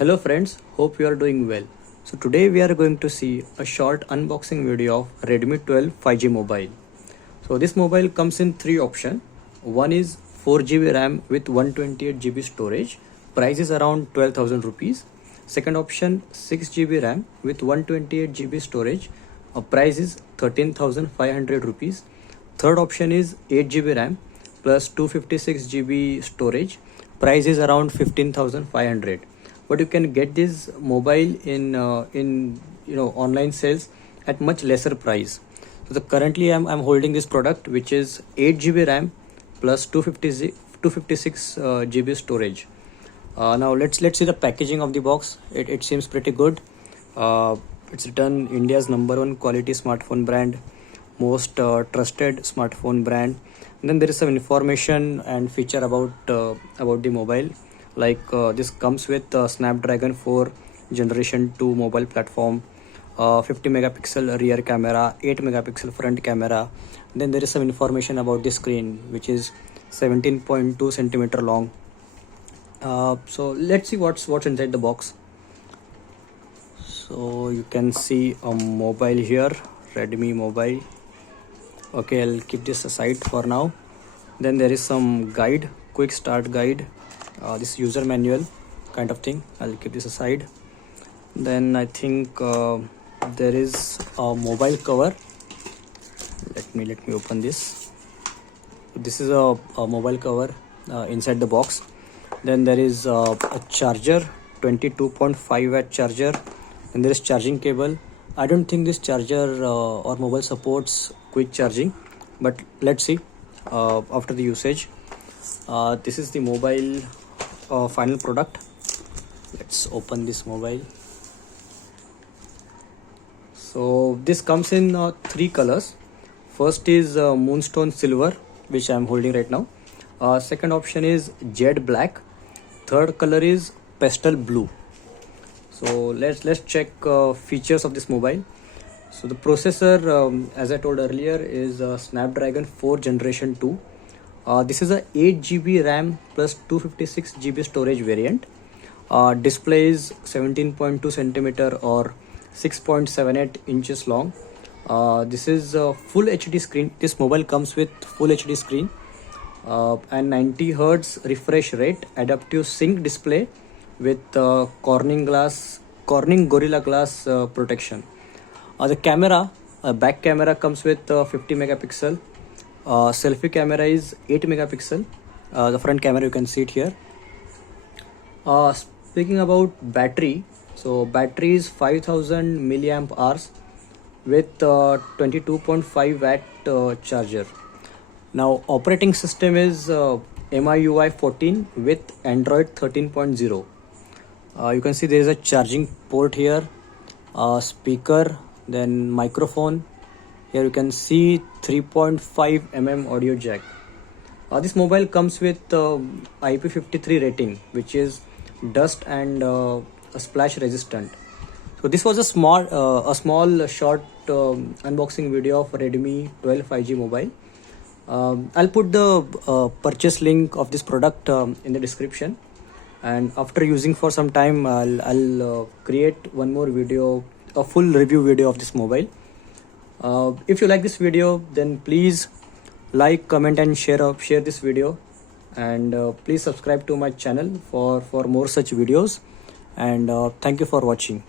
Hello friends, hope you are doing well. So today we are going to see a short unboxing video of Redmi 12 5G mobile. So this mobile comes in three options. One is 4GB RAM with 128GB storage. Price is around 12,000 rupees. Second option 6GB RAM with 128GB storage. Price is 13,500 rupees. Third option is 8GB RAM plus 256GB storage. Price is around 15,500. But you can get this mobile in online sales at much lesser price. So currently I'm holding this product, which is 8GB RAM plus 256 GB storage. Now let's see the packaging of the box. It seems pretty good. It's written India's #1 quality smartphone brand, most trusted smartphone brand. And then there is some information and feature about the mobile. Like this comes with Snapdragon 4 generation 2 mobile platform, 50 megapixel rear camera, 8 megapixel front camera. Then there is some information about the screen, which is 17.2 centimeter long. So let's see what's inside the box. So you can see a mobile here, Redmi mobile. Okay, I'll keep this aside for now. Then there is some guide, quick start guide. This user manual kind of thing. I'll keep this aside. Then I think there is a mobile cover. Let me open this. This is a mobile cover inside the box. Then there is a charger, 22.5 watt charger, and there is charging cable. I don't think this charger or mobile supports quick charging, but let's see after the usage. This is the mobile final product. Let's open this mobile. So this comes in three colors. First is moonstone silver, which I am holding right now. Second option is jet black. Third color is pastel blue. So let's check features of this mobile. So the processor, as I told earlier, is Snapdragon 4 generation 2. This is a 8GB RAM plus 256GB storage variant. Display is 17.2 centimeter or 6.78 inches long. This is a full HD screen. This mobile comes with full HD screen and 90 Hz refresh rate, AdaptiveSync display with Corning Gorilla Glass protection. The camera, back camera comes with 50 megapixel. Selfie camera is 8 megapixel. The front camera, you can see it here. Speaking about battery, so battery is 5000 milliamp hours with 22.5 watt charger. Now operating system is MIUI 14 with Android 13.0. You can see there is a charging port here, speaker, then microphone. Here you can see 3.5 mm audio jack. This mobile comes with IP53 rating, which is dust and splash resistant. So this was a small short unboxing video of Redmi 12 5G mobile. I'll put the purchase link of this product in the description, and after using for some time I'll create one more video, a full review video of this mobile. If you like this video, then please like, comment and share this video, and please subscribe to my channel for more such videos, and thank you for watching.